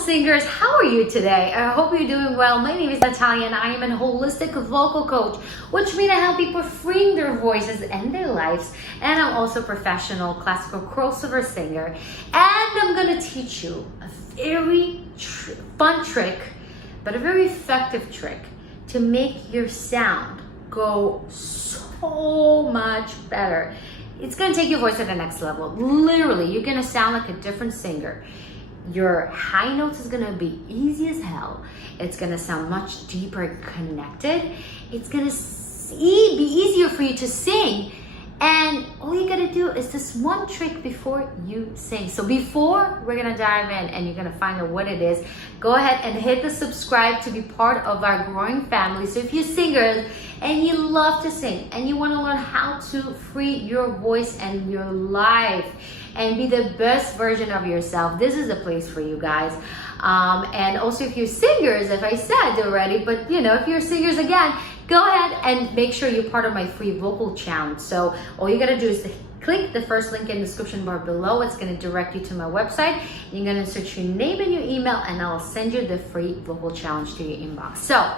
singers, how are you today? I hope you're doing well. My name is Natalia and I am a holistic vocal coach, which means I help people freeing their voices and their lives. And I'm also a professional classical crossover singer. And I'm going to teach you a very fun trick, but a very effective trick to make your sound go so much better. It's going to take your voice to the next level. Literally, you're going to sound like a different singer. Your high notes is going to be easy as hell. It's going to sound much deeper and connected. It's going to be easier for you to sing. And all you got to do is this one trick before you sing. So before we're going to dive in and you're going to find out what it is, go ahead and hit the subscribe to be part of our growing family. So if you're singers and you love to sing and you want to learn how to free your voice and your life and be the best version of yourself, this is the place for you guys. And also if you're singers, if I said already, but if you're singers again, go ahead and make sure you're part of my free vocal challenge. So all you gotta do is to click the first link in the description bar below. It's gonna direct you to my website. You're gonna search your name and your email and I'll send you the free vocal challenge to your inbox. So,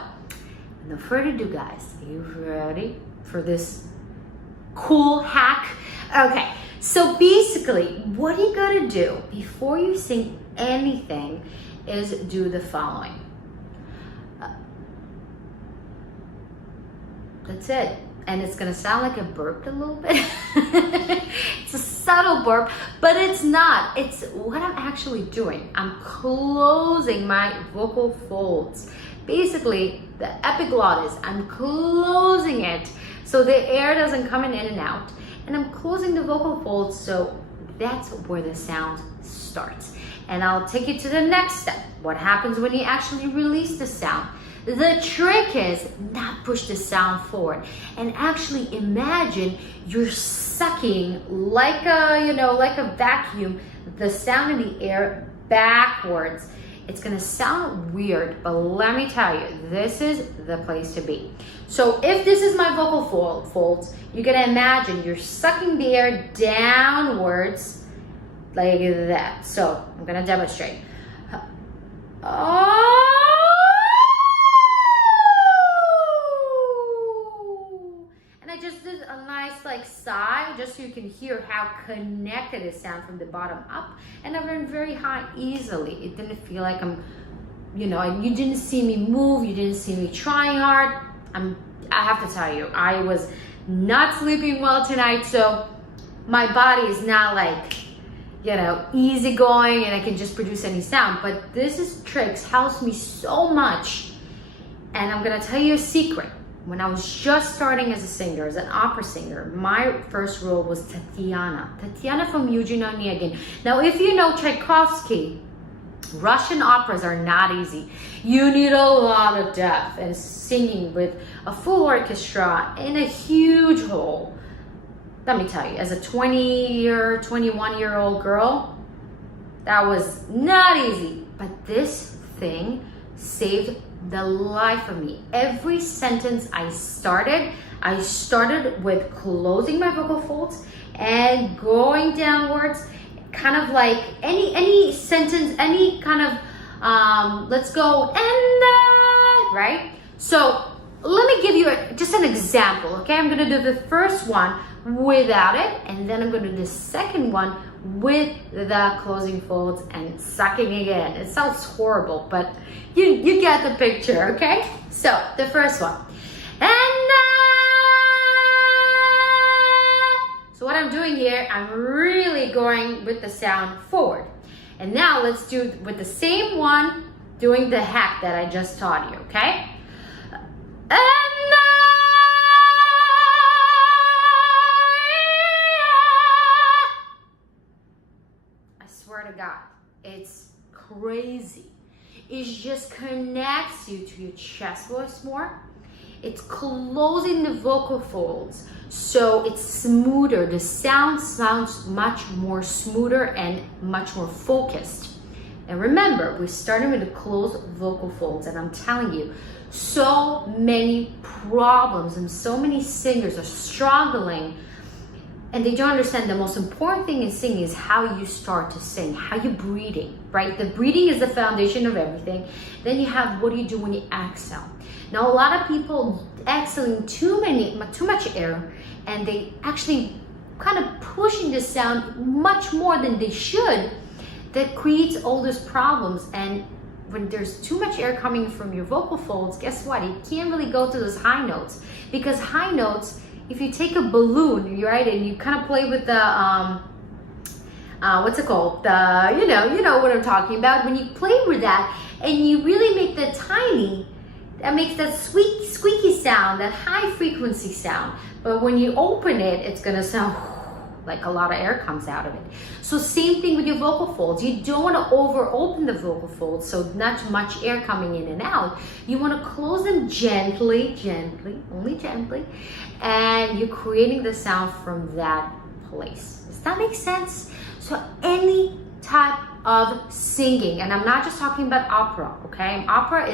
no further ado guys, are you ready for this cool hack? Okay, so basically what you gotta do before you sing anything is do the following. That's it. And it's gonna sound like a burp a little bit. It's a subtle burp, but it's not. It's what I'm actually doing. I'm closing my vocal folds. Basically, the epiglottis, I'm closing it so the air doesn't come in and out. And I'm closing the vocal folds, so that's where the sound starts. And I'll take you to the next step. What happens when you actually release the sound? The trick is not push the sound forward and actually imagine you're sucking like a vacuum the sound in the air backwards. It's gonna sound weird, but let me tell you, this is the place to be. So if this is my vocal folds, you're gonna imagine you're sucking the air downwards like that. So I'm gonna demonstrate. Just did a nice sigh just so you can hear how connected it sounds from the bottom up, and I went very high easily. It didn't feel like I'm and you didn't see me move, you didn't see me trying hard. I have to tell you, I was not sleeping well tonight, so my body is not easy going and I can just produce any sound, but this tricks helps me so much. And I'm gonna tell you a secret. When I was just starting as a singer, as an opera singer, my first role was Tatiana from Eugene Onegin. Now, if you know Tchaikovsky, Russian operas are not easy. You need a lot of depth and singing with a full orchestra in a huge hall. Let me tell you, as a 21-year-old girl, that was not easy. But this thing saved the life of me. Every sentence I started with closing my vocal folds and going downwards, kind of like any sentence, any kind of let's go and right. So let me give you just an example. Okay, I'm gonna do the first one without it, and then I'm gonna do the second one with the closing folds and sucking again. It sounds horrible, but you get the picture, okay? So the first one. So what I'm doing here, I'm really going with the sound forward. And now let's do with the same one, doing the hack that I just taught you, okay? Swear to God, it's crazy. It just connects you to your chest voice more. It's closing the vocal folds so it's smoother. The sound sounds much more smoother and much more focused. And remember, we're starting with the closed vocal folds, and I'm telling you, so many problems and so many singers are struggling and they don't understand the most important thing in singing is how you start to sing, how you're breathing, right? The breathing is the foundation of everything. Then you have, what do you do when you exhale? Now, a lot of people exhaling too much air, and they actually kind of pushing the sound much more than they should. That creates all those problems. And when there's too much air coming from your vocal folds, guess what? You can't really go to those high notes, because high notes, if you take a balloon, right, and you kind of play with the what's it called? The you know what I'm talking about. When you play with that and you really make that tiny, that makes that squeaky sound, that high frequency sound. But when you open it, it's gonna sound like a lot of air comes out of it. So same thing with your vocal folds. You don't want to over open the vocal folds, so not much air coming in and out. You want to close them gently, only gently, and you're creating the sound from that place. Does that make sense? So any type of singing, and I'm not just talking about opera, okay? Opera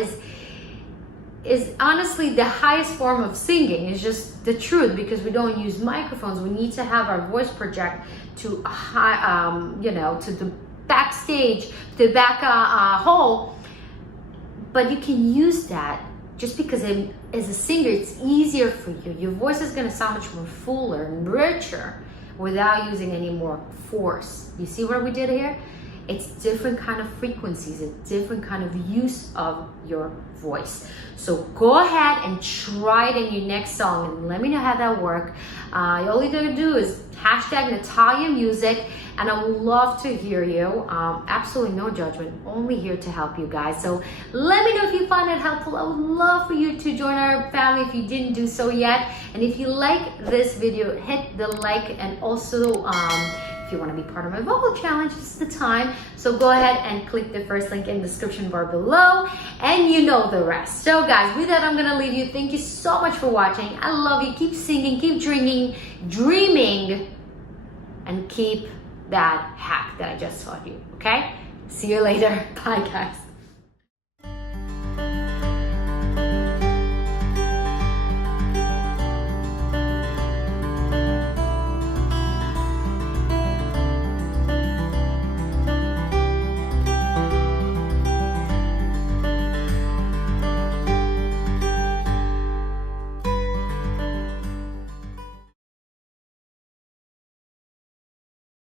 is honestly the highest form of singing. It's just the truth, because we don't use microphones. We need to have our voice project to high, to the backstage, the back hole. But you can use that just because as a singer, it's easier for you. Your voice is going to sound much more fuller and richer without using any more force. You see what we did here? It's different kind of frequencies, a different kind of use of your voice. So go ahead and try it in your next song and let me know how that worked. All you gotta do is hashtag Natalia Music, and I would love to hear you. Absolutely no judgment, only here to help you guys. So let me know if you find it helpful. I would love for you to join our family if you didn't do so yet. And if you like this video, hit the like, and also if you want to be part of my vocal challenge, this is the time. So go ahead and click the first link in the description bar below, and you know the rest. So guys, with that, I'm going to leave you. Thank you so much for watching. I love you. Keep singing, keep dreaming, and keep that hack that I just taught you, okay? See you later. Bye, guys.